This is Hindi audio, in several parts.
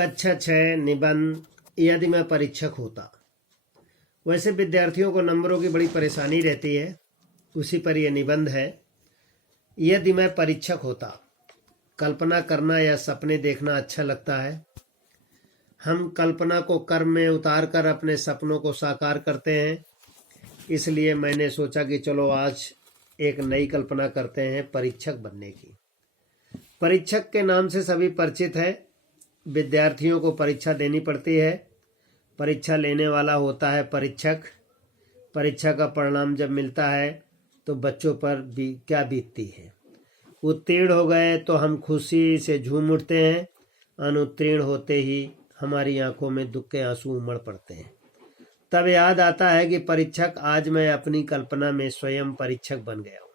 कक्षा 6 निबंध। यदि मैं परीक्षक होता। वैसे विद्यार्थियों को नंबरों की बड़ी परेशानी रहती है, उसी पर यह निबंध है। यदि मैं परीक्षक होता। कल्पना करना या सपने देखना अच्छा लगता है। हम कल्पना को कर्म में उतार कर अपने सपनों को साकार करते हैं। इसलिए मैंने सोचा कि चलो आज एक नई कल्पना करते हैं परीक्षक बनने की। परीक्षक के नाम से सभी परिचित है। विद्यार्थियों को परीक्षा देनी पड़ती है। परीक्षा लेने वाला होता है परीक्षक। परीक्षा का परिणाम जब मिलता है तो बच्चों पर भी क्या बीतती है। उत्तीर्ण हो गए तो हम खुशी से झूम उठते हैं। अनुत्तीर्ण होते ही हमारी आंखों में दुख के आंसू उमड़ पड़ते हैं। तब याद आता है कि परीक्षक आज मैं अपनी कल्पना में स्वयं परीक्षक बन गया हूँ।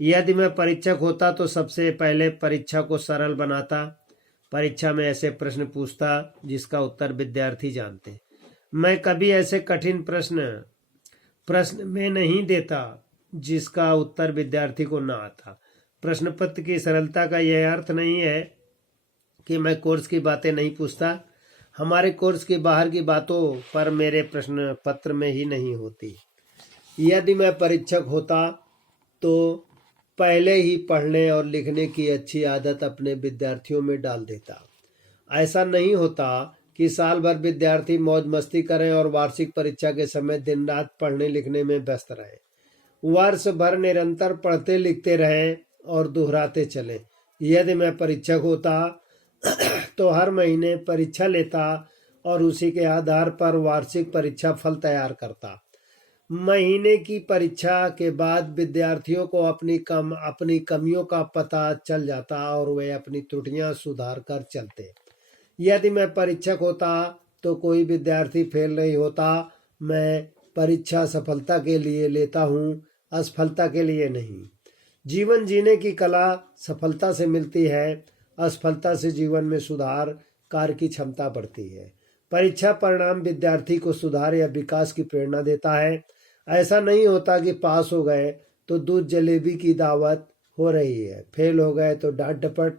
यदि मैं परीक्षक होता तो सबसे पहले परीक्षा को सरल बनाता। परीक्षा में ऐसे प्रश्न पूछता जिसका उत्तर विद्यार्थी जानते। मैं कभी ऐसे कठिन प्रश्न में नहीं देता जिसका उत्तर विद्यार्थी को ना आता। प्रश्न पत्र की सरलता का यह अर्थ नहीं है कि मैं कोर्स की बातें नहीं पूछता। हमारे कोर्स के बाहर की बातों पर मेरे प्रश्न पत्र में ही नहीं होती। यदि मैं परीक्षक होता तो पहले ही पढ़ने और लिखने की अच्छी आदत अपने विद्यार्थियों में डाल देता। ऐसा नहीं होता कि साल भर विद्यार्थी मौज मस्ती करें और वार्षिक परीक्षा के समय दिन रात पढ़ने लिखने में व्यस्त रहें। वर्ष भर निरंतर पढ़ते लिखते रहें और दोहराते चलें। यदि मैं परीक्षक होता तो हर महीने परीक्षा लेता और उसी के आधार पर वार्षिक परीक्षा फल तैयार करता। महीने की परीक्षा के बाद विद्यार्थियों को अपनी कमियों का पता चल जाता और वे अपनी त्रुटियां सुधार कर चलते। यदि मैं परीक्षक होता तो कोई विद्यार्थी फेल नहीं होता। मैं परीक्षा सफलता के लिए लेता हूँ, असफलता के लिए नहीं। जीवन जीने की कला सफलता से मिलती है। असफलता से जीवन में सुधार कार्य की क्षमता बढ़ती है। परीक्षा परिणाम विद्यार्थी को सुधार या विकास की प्रेरणा देता है। ऐसा नहीं होता कि पास हो गए तो दूध जलेबी की दावत हो रही है, फेल हो गए तो डांट डपट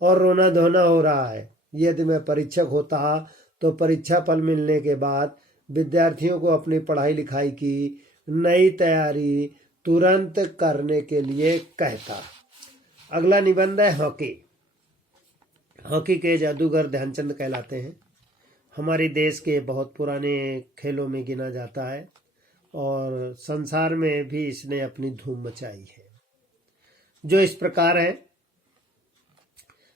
और रोना धोना हो रहा है। यदि मैं परीक्षक होता तो परीक्षा फल मिलने के बाद विद्यार्थियों को अपनी पढ़ाई लिखाई की नई तैयारी तुरंत करने के लिए कहता। अगला निबंध है हॉकी। हॉकी के जादूगर ध्यानचंद कहलाते हैं। हमारे देश के बहुत पुराने खेलों में गिना जाता है और संसार में भी इसने अपनी धूम मचाई है, जो इस प्रकार है।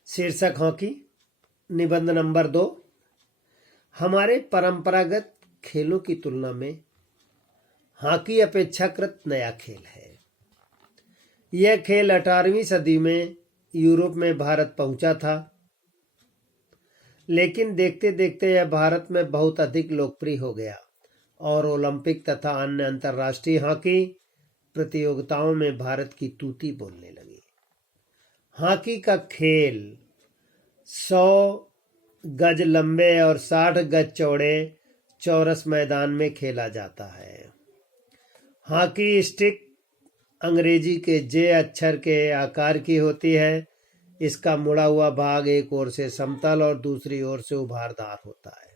शीर्षक हॉकी। निबंध नंबर 2। हमारे परंपरागत खेलों की तुलना में हॉकी अपेक्षाकृत नया खेल है। यह खेल 18वीं सदी में यूरोप में भारत पहुंचा था, लेकिन देखते देखते यह भारत में बहुत अधिक लोकप्रिय हो गया और ओलंपिक तथा अन्य अंतर्राष्ट्रीय हॉकी प्रतियोगिताओं में भारत की तूती बोलने लगी। हॉकी का खेल 100 गज लंबे और 60 गज चौड़े चौरस मैदान में खेला जाता है। हॉकी स्टिक अंग्रेजी के जे अक्षर के आकार की होती है। इसका मुड़ा हुआ भाग एक ओर से समतल और दूसरी ओर से उभारदार होता है।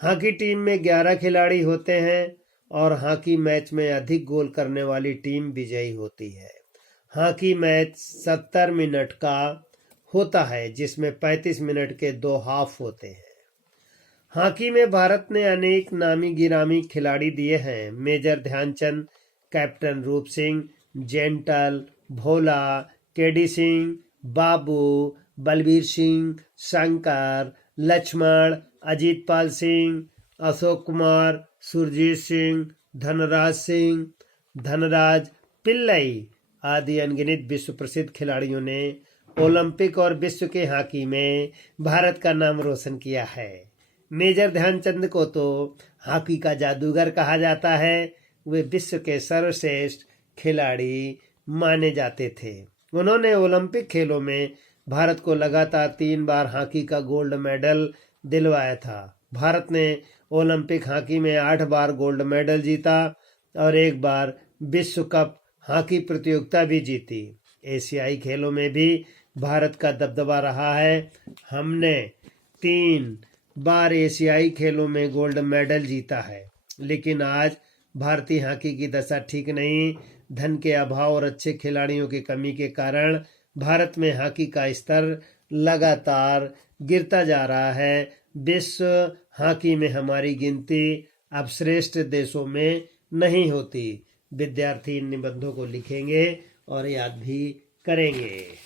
हॉकी टीम में 11 खिलाड़ी होते हैं और हॉकी मैच में अधिक गोल करने वाली टीम विजयी होती है। हॉकी मैच 70 मिनट का होता है, जिसमें 35 मिनट के 2 हाफ होते हैं। हॉकी में भारत ने अनेक नामी गिरामी खिलाड़ी दिए हैं। मेजर ध्यानचंद, कैप्टन रूप सिंह, जेंटल, भोला, केडी सिंह, बाबू, बलबीर सिंह, शंकर, लक्ष्मण, अजीत पाल सिंह, अशोक कुमार, सुरजीत सिंह, धनराज पिल्लई आदि अनगिनत विश्व प्रसिद्ध खिलाड़ियों ने ओलंपिक और विश्व के हॉकी में भारत का नाम रोशन किया है। मेजर ध्यानचंद को तो हॉकी का जादूगर कहा जाता है। वे विश्व के सर्वश्रेष्ठ खिलाड़ी माने जाते थे। उन्होंने ओलंपिक खेलों में भारत को लगातार 3 बार हॉकी का गोल्ड मेडल दिलवाया था। भारत ने ओलंपिक हॉकी में 8 बार गोल्ड मेडल जीता और 1 बार विश्व कप हॉकी प्रतियोगिता भी जीती। एशियाई खेलों में भी भारत का दबदबा रहा है। हमने 3 बार एशियाई खेलों में गोल्ड मेडल जीता है। लेकिन आज भारतीय हॉकी की दशा ठीक नहीं। धन के अभाव और अच्छे खिलाड़ियों की कमी के कारण भारत में हॉकी का स्तर लगातार गिरता जा रहा है। विश्व हॉकी में हमारी गिनती अब श्रेष्ठ देशों में नहीं होती। विद्यार्थी इन निबंधों को लिखेंगे और याद भी करेंगे।